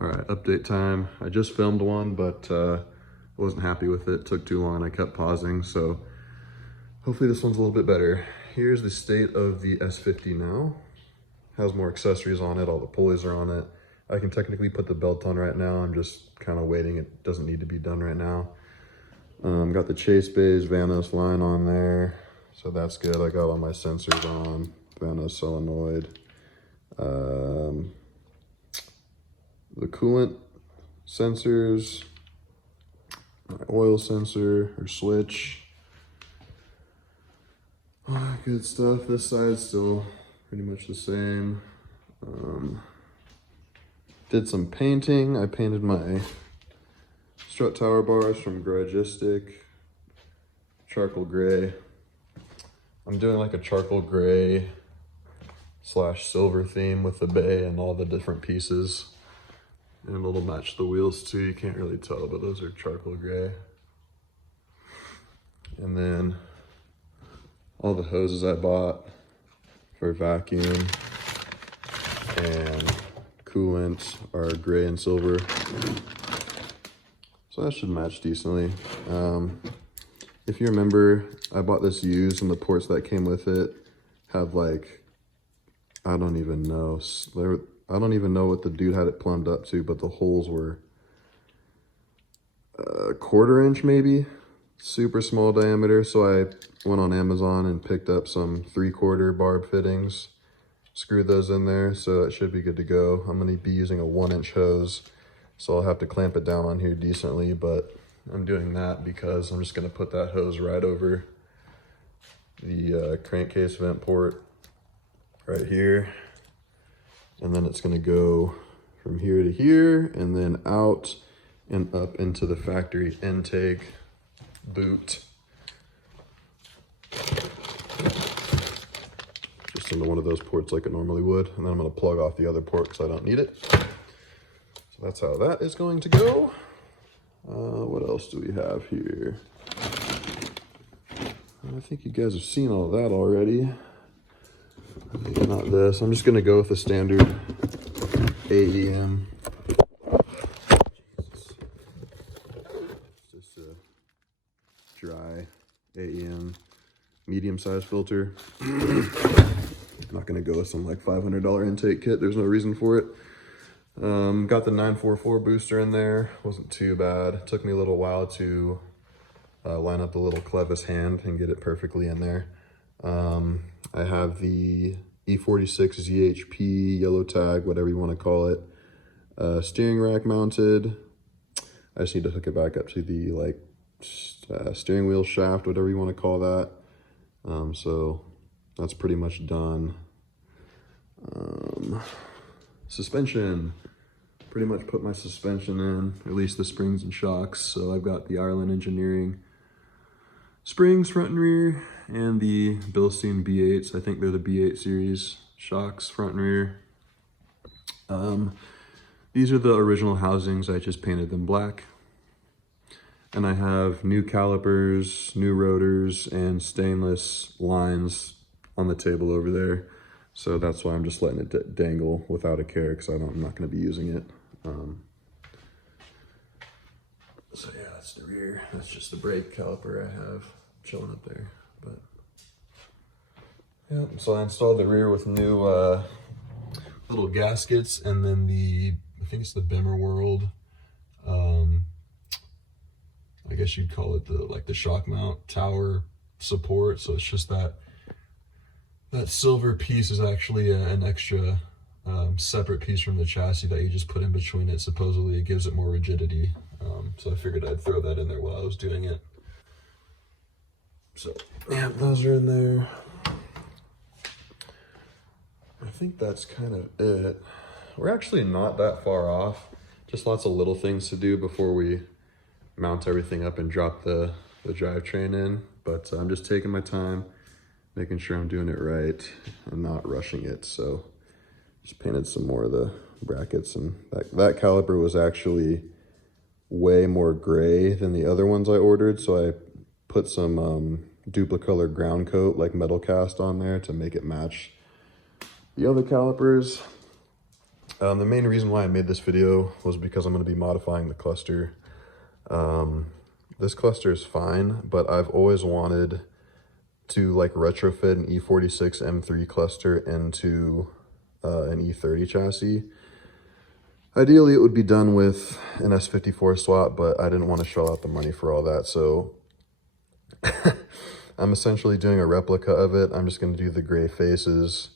All right, update time. I just filmed one, but I wasn't happy with it. It took too long. I kept pausing, so hopefully this one's a little bit better. Here's the state of the S50 now. Has more accessories on it. All the pulleys are on it. I can technically put the belt on right now. I'm just kind of waiting. It doesn't need to be done right now. Got the Chase Bays Vanos line on there, so that's good. I got all my sensors on. Vanos solenoid. The coolant sensors, my oil sensor or switch, all that good stuff. This side's still pretty much the same. Did some painting. I painted my strut tower bars from Garagistic, charcoal gray. I'm doing like a charcoal gray / silver theme with the bay and all the different pieces. And it'll match the wheels too. You can't really tell, but those are charcoal gray. And then all the hoses I bought for vacuum and coolant are gray and silver. So that should match decently. If you remember, I bought this used and the ports that came with it have like, I don't even know. I don't even know what the dude had it plumbed up to, but the holes were a 1/4 inch maybe, super small diameter. So I went on Amazon and picked up some 3/4 barb fittings, screwed those in there, so that should be good to go. I'm gonna be using a 1-inch hose, so I'll have to clamp it down on here decently, but I'm doing that because I'm just gonna put that hose right over the crankcase vent port right here. And then it's gonna go from here to here and then out and up into the factory intake boot. Just into one of those ports like it normally would. And then I'm gonna plug off the other port because I don't need it. So that's how that is going to go. What else do we have here? I think you guys have seen all that already. Maybe not this. I'm just gonna go with the standard AEM. Jesus. It's just a dry AEM medium-sized filter. I'm not gonna go with some like $500 intake kit. There's no reason for it. Got the 944 booster in there. Wasn't too bad. It took me a little while to line up the little clevis hand and get it perfectly in there. I have the e46 ZHP yellow tag, whatever you want to call it, steering rack mounted. I just need to hook it back up to the like steering wheel shaft, whatever you want to call that. So that's pretty much done. Suspension, pretty much put my suspension in, at least the springs and shocks. So I've got the Ireland Engineering springs front and rear, and the Bilstein B8s. I think they're the B8 series shocks front and rear. These are the original housings. I just painted them black. And I have new calipers, new rotors, and stainless lines on the table over there. So that's why I'm just letting it dangle without a care, because I'm not going to be using it. So yeah, that's the rear. That's just the brake caliper I have chilling up there. But yeah, so I installed the rear with new little gaskets, and then I think it's the Bimmer World. I guess you'd call it the shock mount tower support. So it's just that silver piece is actually an extra separate piece from the chassis that you just put in between it. Supposedly it gives it more rigidity. So I figured I'd throw that in there while I was doing it. So yeah, those are in there. I think that's kind of it. We're actually not that far off. Just lots of little things to do before we mount everything up and drop the drivetrain in. But I'm just taking my time, making sure I'm doing it right and not rushing it. So just painted some more of the brackets, and that caliper was actually way more gray than the other ones I ordered. So I put some duplicolor ground coat, like metal cast, on there to make it match the other calipers. The main reason why I made this video was because I'm going to be modifying the cluster. This cluster is fine, but I've always wanted to like retrofit an E46 M3 cluster into an E30 chassis. Ideally, it would be done with an S54 swap, but I didn't want to shell out the money for all that, so I'm essentially doing a replica of it. I'm just going to do the gray faces,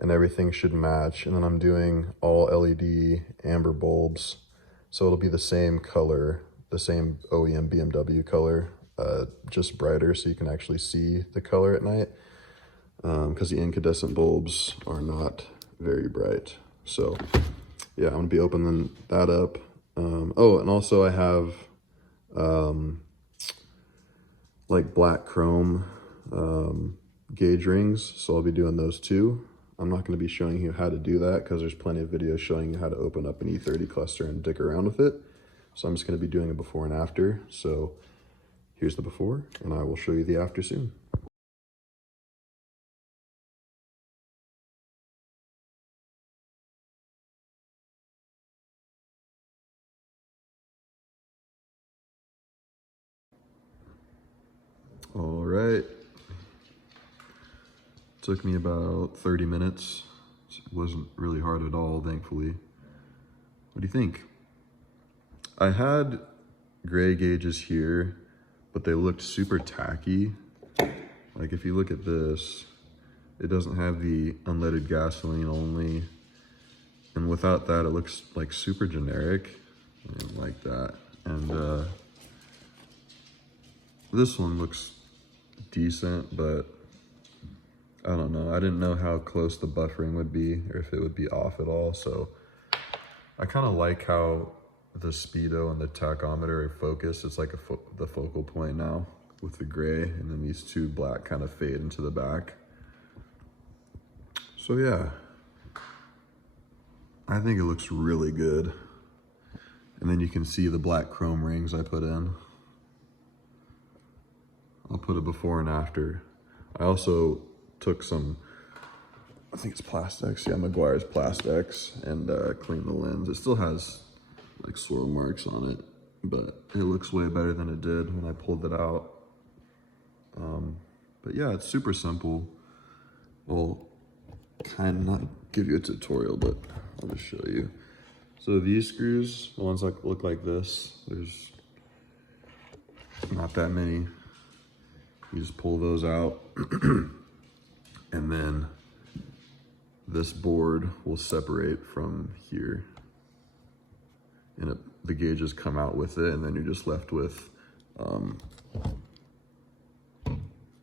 and everything should match, and then I'm doing all LED amber bulbs, so it'll be the same color, the same OEM BMW color, just brighter so you can actually see the color at night, because the incandescent bulbs are not very bright. So yeah, I'm gonna be opening that up. Oh, and also I have like black chrome gauge rings, so I'll be doing those too. I'm not going to be showing you how to do that because there's plenty of videos showing you how to open up an E30 cluster and dick around with it. So I'm just going to be doing a before and after. So here's the before, and I will show you the after soon. All right. Took me about 30 minutes. It wasn't really hard at all, thankfully. What do you think? I had gray gauges here, but they looked super tacky. Like if you look at this, it doesn't have the unleaded gasoline only. And without that, it looks like super generic. I didn't like that. And this one looks decent, but I don't know. I didn't know how close the buffering would be or if it would be off at all. So I kind of like how the speedo and the tachometer are focused. It's like the focal point now with the gray, and then these two black kind of fade into the back. So yeah, I think it looks really good. And then you can see the black chrome rings I put in. I'll put a before and after. I also took some, I think it's Plastex, yeah, Meguiar's Plastex, and cleaned the lens. It still has like swirl marks on it, but it looks way better than it did when I pulled it out. But yeah, it's super simple. Well, kind of not give you a tutorial, but I'll just show you. So these screws, the ones that look like this, there's not that many. You just pull those out, and then this board will separate from here. And the gauges come out with it, and then you're just left with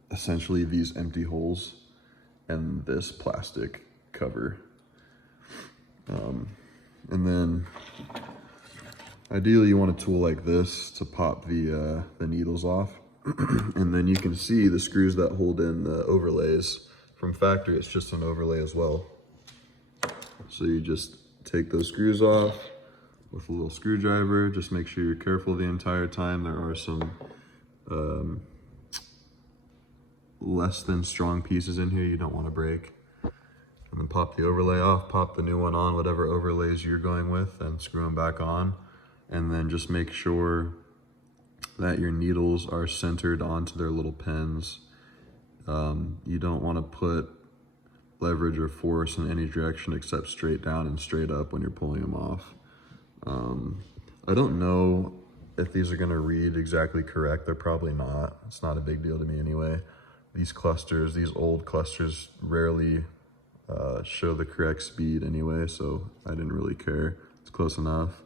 essentially these empty holes and this plastic cover. And then ideally you want a tool like this to pop the needles off. And then you can see the screws that hold in the overlays. From factory, it's just an overlay as well. So you just take those screws off with a little screwdriver. Just make sure you're careful the entire time. There are some less than strong pieces in here you don't want to break. And then pop the overlay off, pop the new one on, whatever overlays you're going with, and screw them back on. And then just make sure that your needles are centered onto their little pins. You don't want to put leverage or force in any direction except straight down and straight up when you're pulling them off. I don't know if these are going to read exactly correct. They're probably not. It's not a big deal to me anyway. These clusters, these old clusters, rarely show the correct speed anyway, so I didn't really care. It's close enough.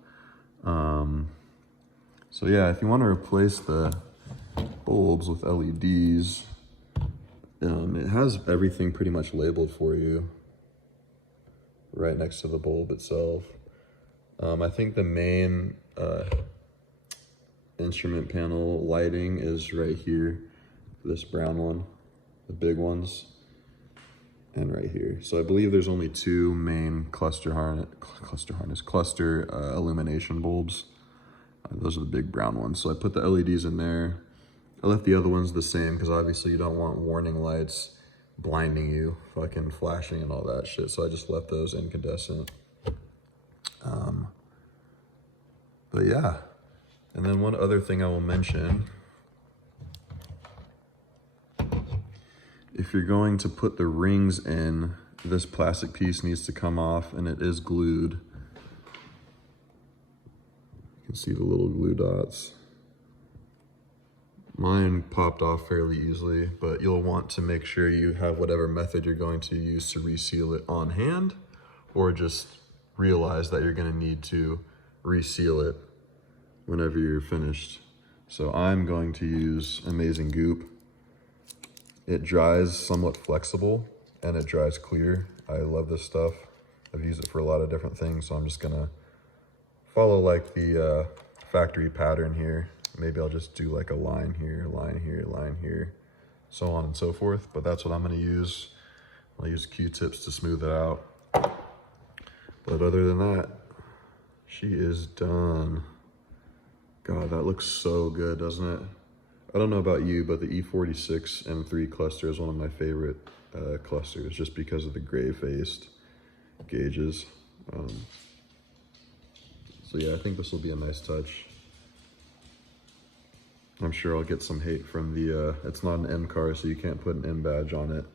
So yeah, if you want to replace the bulbs with LEDs, it has everything pretty much labeled for you right next to the bulb itself. I think the main instrument panel lighting is right here, this brown one, the big ones, and right here. So I believe there's only two main cluster illumination bulbs. Those are the big brown ones. So I put the LEDs in there. I left the other ones the same because obviously you don't want warning lights blinding you, fucking flashing and all that shit. So I just left those incandescent. But yeah, and then one other thing I will mention, if you're going to put the rings in, this plastic piece needs to come off, and it is glued. You can see the little glue dots. Mine popped off fairly easily, but you'll want to make sure you have whatever method you're going to use to reseal it on hand, or just realize that you're going to need to reseal it whenever you're finished. So I'm going to use Amazing Goop. It dries somewhat flexible and it dries clear. I love this stuff. I've used it for a lot of different things, so I'm just gonna follow like the factory pattern here. Maybe I'll just do like a line here, line here, line here, so on and so forth. But that's what I'm gonna use. I'll use Q-tips to smooth it out. But other than that, she is done. God, that looks so good, doesn't it? I don't know about you, but the E46 M3 cluster is one of my favorite clusters, just because of the gray-faced gauges. So yeah, I think this will be a nice touch. I'm sure I'll get some hate from the, it's not an M car, so you can't put an M badge on it.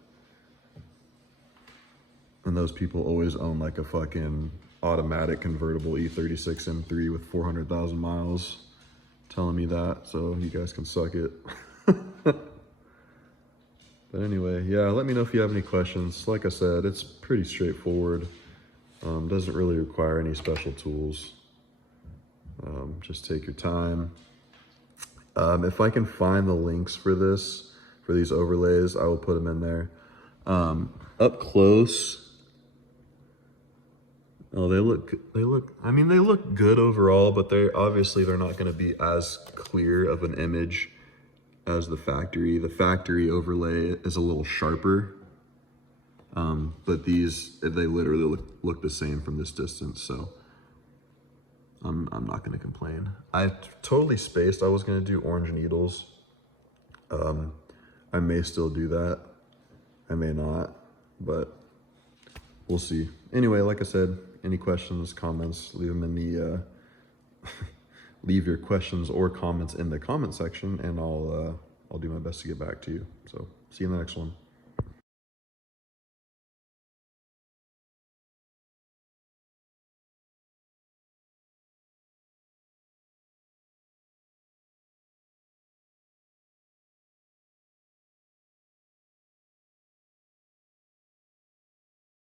And those people always own like a fucking automatic convertible E36 M3 with 400,000 miles telling me that, so you guys can suck it. But anyway, yeah, let me know if you have any questions. Like I said, it's pretty straightforward. Doesn't really require any special tools. Just take your time. If I can find the links for this, for these overlays, I will put them in there. Up close, oh, they look, I mean, they look good overall, but they're not gonna be as clear of an image as the factory. The factory overlay is a little sharper, but these, they literally look the same from this distance, so I'm not gonna complain. I totally spaced. I was gonna do orange needles. I may still do that. I may not, but we'll see. Anyway, like I said, any questions, comments, leave them in the, leave your questions or comments in the comment section, and I'll do my best to get back to you. So see you in the next one.